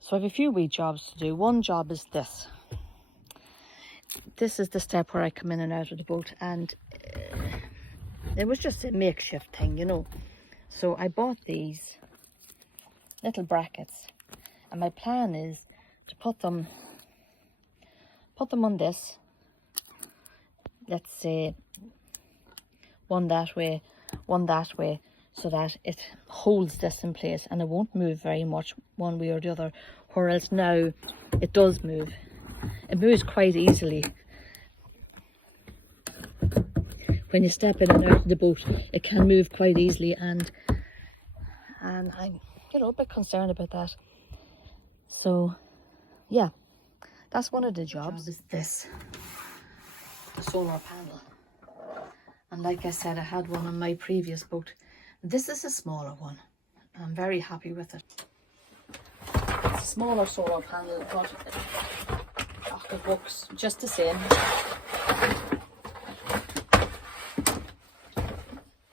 So I have a few wee jobs to do. One job is this. This is the step where I come in and out of the boat, and it was just a makeshift thing, you know. So I bought these little brackets, and my plan is to put them on this. Let's say one that way, one that way, so that it holds this in place and it won't move very much one way or the other, whereas now it does move. It moves quite easily. When you step in and out of the boat, it can move quite easily, and I'm, you know, a bit concerned about that. So yeah, that's one of the jobs. Is this, the solar panel. And like I said, I had one on my previous boat. This is a smaller one. I'm very happy with it. It's a smaller solar panel, but it works just the same.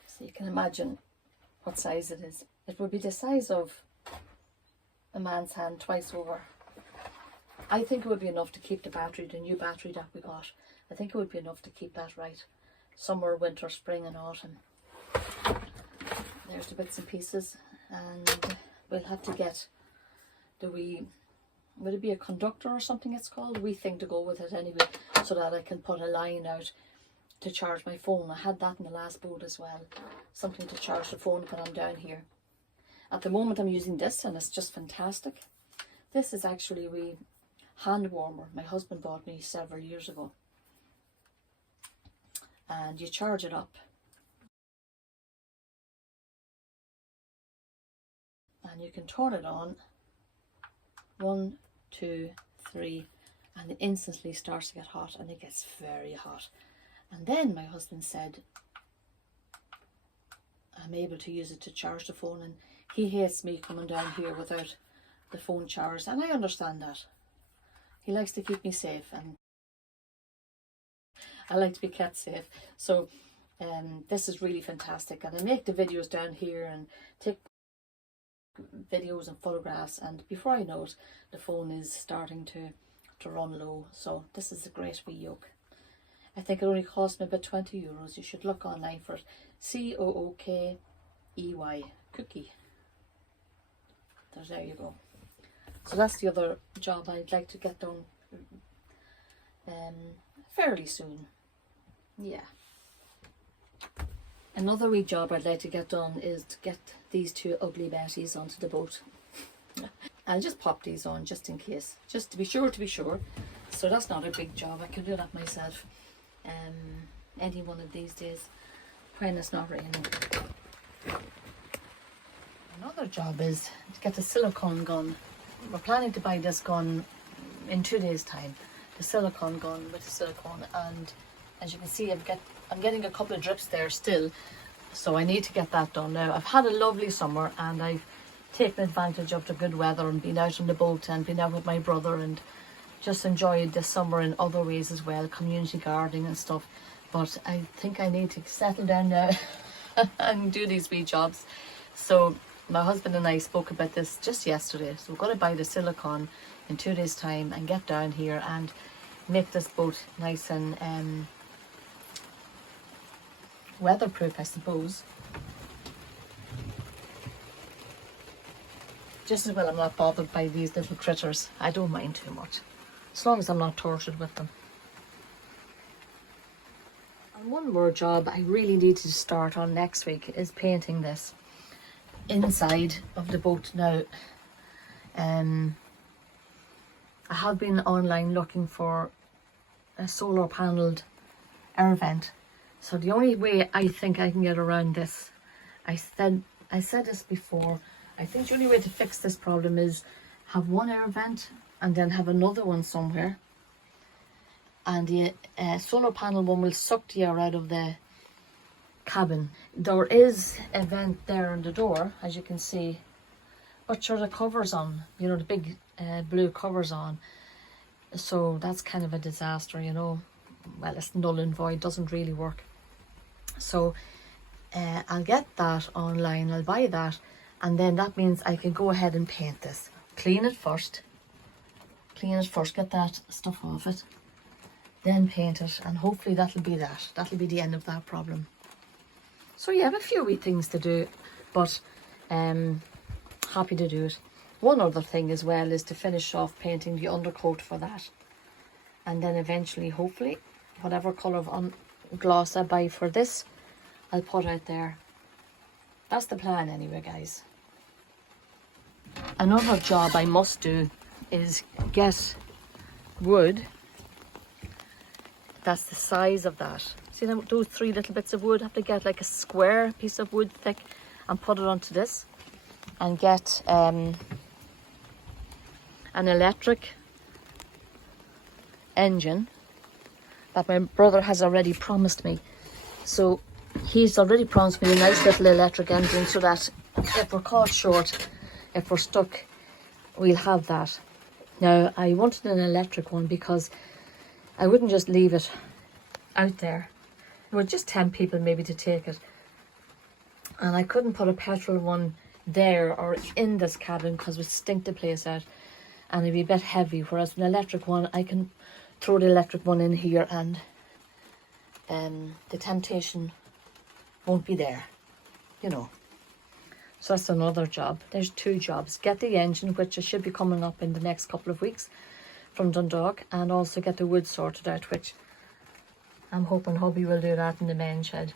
So you can imagine what size it is. It would be the size of a man's hand twice over. I think it would be enough to keep the battery, the new battery that we got. I think it would be enough to keep that right. Summer, winter, spring and autumn. There's the bits and pieces, and we'll have to get the wee, would it be a conductor or something it's called? A wee thing to go with it anyway, so that I can put a line out to charge my phone. I had that in the last boat as well. Something to charge the phone when I'm down here. At the moment I'm using this and it's just fantastic. This is actually a wee hand warmer my husband bought me several years ago. And you charge it up. And you can turn it on. 1, 2, 3, and it instantly starts to get hot, and it gets very hot. And then my husband said I'm able to use it to charge the phone, and he hates me coming down here without the phone charged, and I understand that. He likes to keep me safe, and I like to be kept safe. So this is really fantastic, and I make the videos down here and take videos and photographs, and before I know it, the phone is starting to run low. So this is a great wee yoke. I think it only cost me about 20 euros. You should look online for it. Cookey, Cookie. There you go. So that's the other job I'd like to get done fairly soon. Yeah. Another wee job I'd like to get done is to get these two ugly betties onto the boat. I'll just pop these on just in case, just to be sure. So that's not a big job. I can do that myself any one of these days when it's not raining. Another job is to get the silicone gun. We're planning to buy this gun in 2 days time. The silicone gun with the silicone, and as you can see I'm getting a couple of drips there still, so I need to get that done now. I've had a lovely summer and I've taken advantage of the good weather and been out on the boat and been out with my brother and just enjoyed this summer in other ways as well, community gardening and stuff. But I think I need to settle down now and do these wee jobs. So my husband and I spoke about this just yesterday. So we're going to buy the silicone in 2 days time and get down here and make this boat nice and weatherproof, I suppose. Just as well I'm not bothered by these little critters. I don't mind too much, as long as I'm not tortured with them. And one more job I really need to start on next week is painting this inside of the boat now. I have been online looking for a solar panelled air vent. So the only way I think I can get around this, I said this before, I think the only way to fix this problem is have one air vent and then have another one somewhere. And the solar panel one will suck the air out of the cabin. There is a vent there on the door, as you can see, but sure, the cover's on, you know, the big blue cover's on. So that's kind of a disaster, you know. Well, it's null and void, doesn't really work. So I'll get that online, I'll buy that, and then that means I can go ahead and paint this. clean it first, get that stuff off it, then paint it, and hopefully that'll be the end of that problem. So yeah, I have a few wee things to do, but happy to do it. One other thing as well is to finish off painting the undercoat for that, and then eventually, hopefully, whatever colour of gloss I buy for this, I'll put out there. That's the plan anyway, guys. Another job I must do is get wood that's the size of that. See those 3 little bits of wood? I have to get like a square piece of wood thick and put it onto this, and get an electric engine that my brother has already promised me. So he's already promised me a nice little electric engine, so that if we're caught short, if we're stuck, we'll have that. Now, I wanted an electric one because I wouldn't just leave it out there. It would just tempt people maybe to take it. And I couldn't put a petrol one there or in this cabin because it would stink the place out and it'd be a bit heavy. Whereas an electric one, I can throw the electric one in here and the temptation won't be there, you know. So that's another job. There's 2 jobs. Get the engine, which should be coming up in the next couple of weeks from Dundalk, and also get the wood sorted out, which I'm hoping hubby will do that in the main shed.